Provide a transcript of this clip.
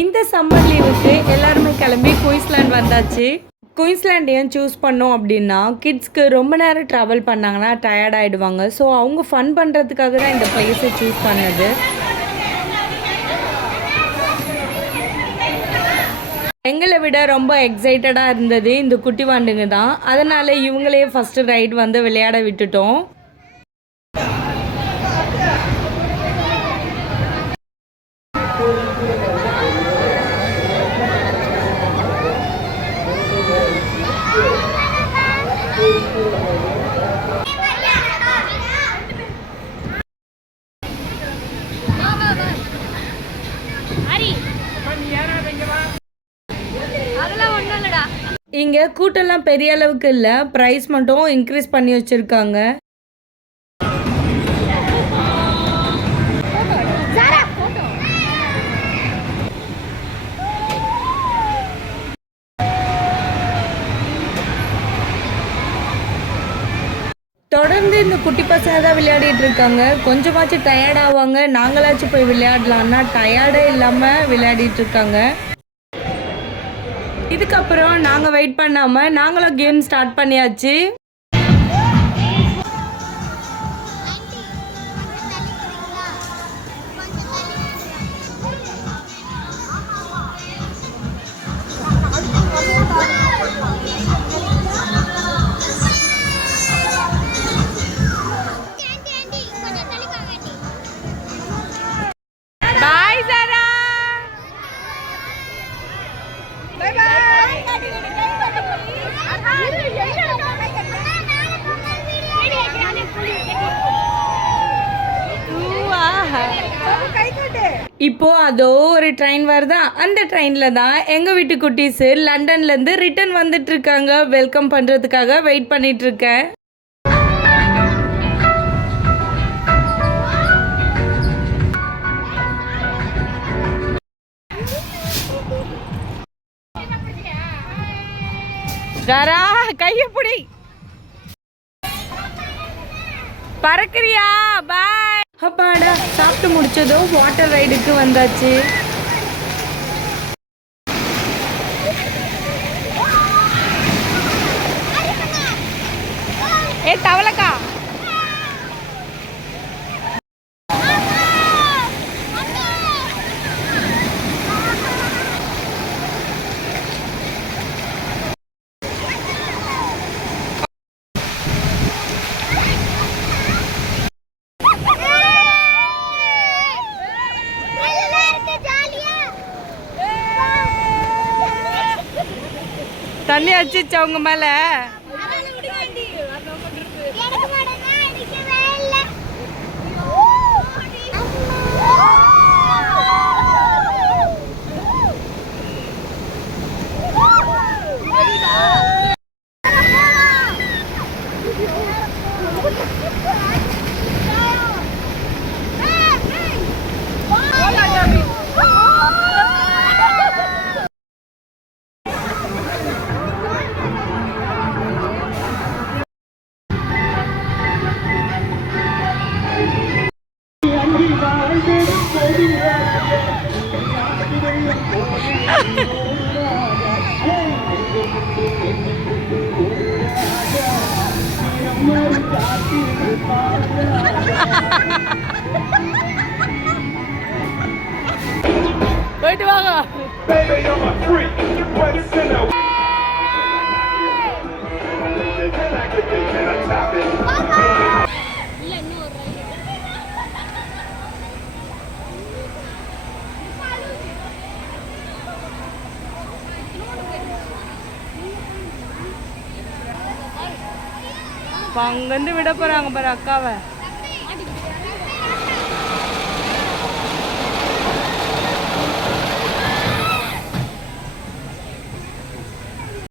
இந்த சம்மர் லீவுக்கு எல்லாருமே கிளம்பி குயின்ஸ்லாண்ட் வந்தாச்சு. குயின்ஸ்லாண்ட் ஏன் சூஸ் பண்ணோம் அப்படின்னா, கிட்ஸ்க்கு ரொம்ப நேரம் ட்ராவல் பண்ணாங்கன்னா டயர்ட் ஆகிடுவாங்க. ஸோ அவங்க ஃபன் பண்ணுறதுக்காக தான் இந்த பிளேஸை சூஸ் பண்ணது. எங்களை விட ரொம்ப எக்ஸைட்டடாக இருந்தது இந்த குட்டி வாண்டுங்க தான். அதனால் இவங்களே ஃபஸ்ட்டு ரைட் வந்து விளையாட விட்டுட்டோம். இங்கே கூட்டம்லாம் பெரிய அளவுக்கு இல்லை, ப்ரைஸ் மட்டும் இன்க்ரீஸ் பண்ணி வச்சுருக்காங்க. தொடர்ந்து இந்த குட்டி பசங்க தான் விளையாடிட்டு இருக்காங்க. கொஞ்சமாச்சும் டயர்ட் ஆவாங்க, நாங்களாச்சும் போய் விளையாடலான்னா டயர்டே இல்லாமல் விளையாடிட்டு இருக்காங்க. இதுக்கப்புறம் நாங்கள் வெயிட் பண்ணாமல் நாங்களும் கேம் ஸ்டார்ட் பண்ணியாச்சு. இப்போ அதோ ஒரு ட்ரெயின் வருதா, அந்த ட்ரெயினில் தான் எங்கள் வீட்டு குட்டீஸு லண்டன்லேருந்து ரிட்டர்ன் வந்துட்டு இருக்காங்க. வெல்கம் பண்ணுறதுக்காக வெயிட் பண்ணிட்டு இருக்கேன். கையப்பிடி பறக்குறியா? பாய். அப்பாடா, சாப்பிட்டு முடிச்சதும் வாட்டர் ரைடுக்கு வந்தாச்சு. தவளக்கா தண்ணி அடிச்சிச்சு அவங்க மேல. போயிட்டு வாங்க. அங்கேருந்து விட போறாங்க பாரு அக்காவை.